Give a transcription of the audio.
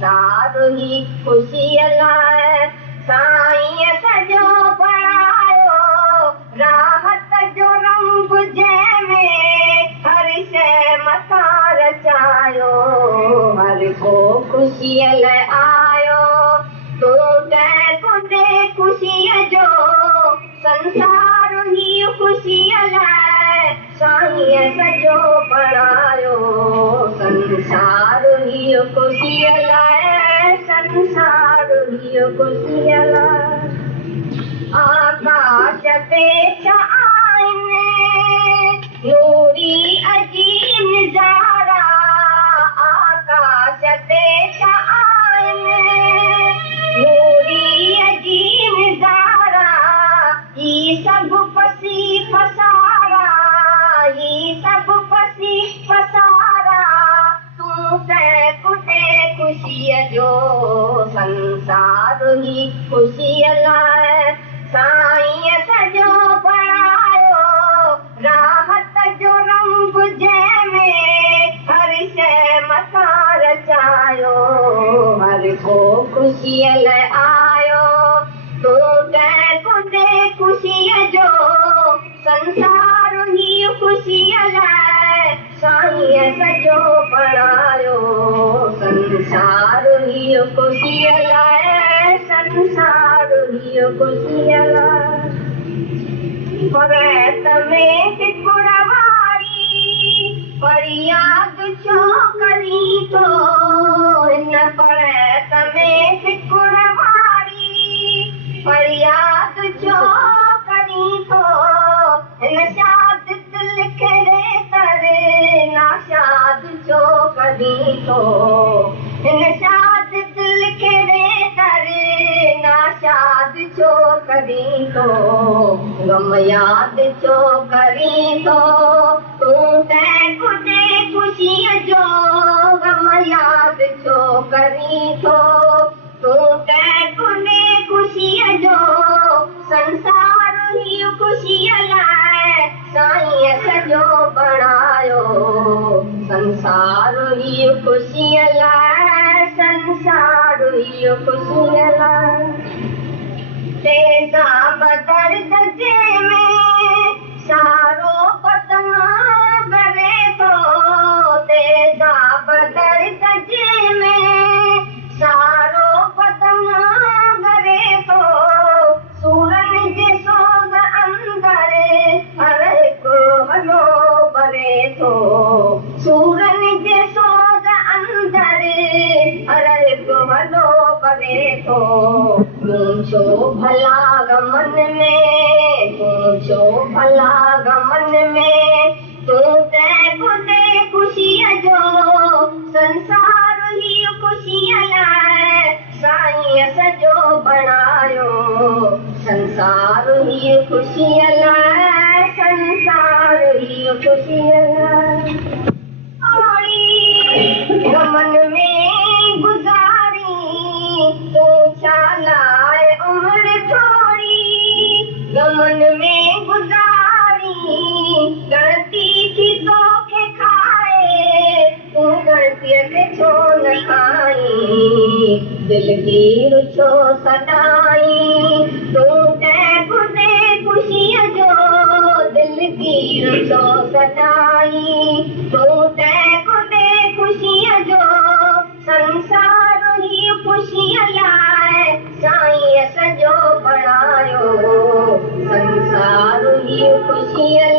संसार ही ख़ुशीअ लाइ साईं सॼो बणायो राहत जो रंग जंहिंमें हर शइ मथां रचायो हर को ख़ुशीअ लाइ आयो तूं तंहिं तुंहिंजे ख़ुशीअ जो संसार ही ख़ुशीअ लाइ साईं सॼो बणायो संसार ही ख़ुशीअ लाइ संसार ही ख़ुशीअ लाइ आकाश ते छा आहिनि नूरी अजीब नज़ारा आकाश ते छा आहिनि नूरी अजीब नज़ारा ही सभु पसी फसारा ही सभु पसी फसारा तूं तंहिं तुंहिंजे ख़ुशीअ जो संसार ही ख़ुशीअ लाइ साईं सॼो बणायो राहत जो रंग जंहिंमें हर शइ मथां रचायो हर को ख़ुशीअ लाइ आयो तूं तंहिं तुंहिंजे ख़ुशीअ जो संसार ही ख़ुशीअ लाइ साईं सॼो बणायो संसार ही ख़ुशीअ लाइ संसार ही ख़ुशीअ लाइ परत में टिकुड़ वारी फरियाद छो करी थो हिन परत में टिकुड़ वारी फरियाद छो करी थो हिन शाद दिल खेड़े कर नाशाद छो करी थो हिन शाद दिल खेड़े कर नाशाद छो करी थो गम याद छो करी थो तूं तंहिं तुंहिंजे ख़ुशीअ जो गम याद छो करी थो तूं तंहिं तुंहिंजे ख़ुशीअ जो संसार ही ख़ुशीअ लाइ साईं सॼो बणायो संसार ही ख़ुशीअ लाइ संसार ही ख़ुशीअ लाइ तेज़ाब दर्द जंहिंमें सारो पतन करे थो तेज़ाब दर्द जंहिंमें सारो पतन करे थो सूरन जे सोग अंदर हर हिकु हलो भरे थो सूरन जे सोग अंदर हर हिकु हलो भरे थो पूछो भला गमन में पूछो भला गमन में तूं तंहिं तुंहिंजे ख़ुशीअ जो संसार ही ख़ुशीअ लाइ साईं सॼो बणायो संसार ही ख़ुशीअ लाइ संसार ही ख़ुशीअ लाइ गमन में गुज़ारी तूं छा लाइ उमिरि थोरी गमन में गुज़ारी गणती थी तोखे खाए तूं गणतीअ खे छो न खाई दिलगीर छो सदाई तूं तंहिं तुंहिंजे ख़ुशीअ जो दिलगीर छो सदाई तूं तंहिं तुंहिंजे ख़ुशीअ जो संसार ही ख़ुशीअ लाइ साईं सॼो बणायो संसार ही ख़ुशीअ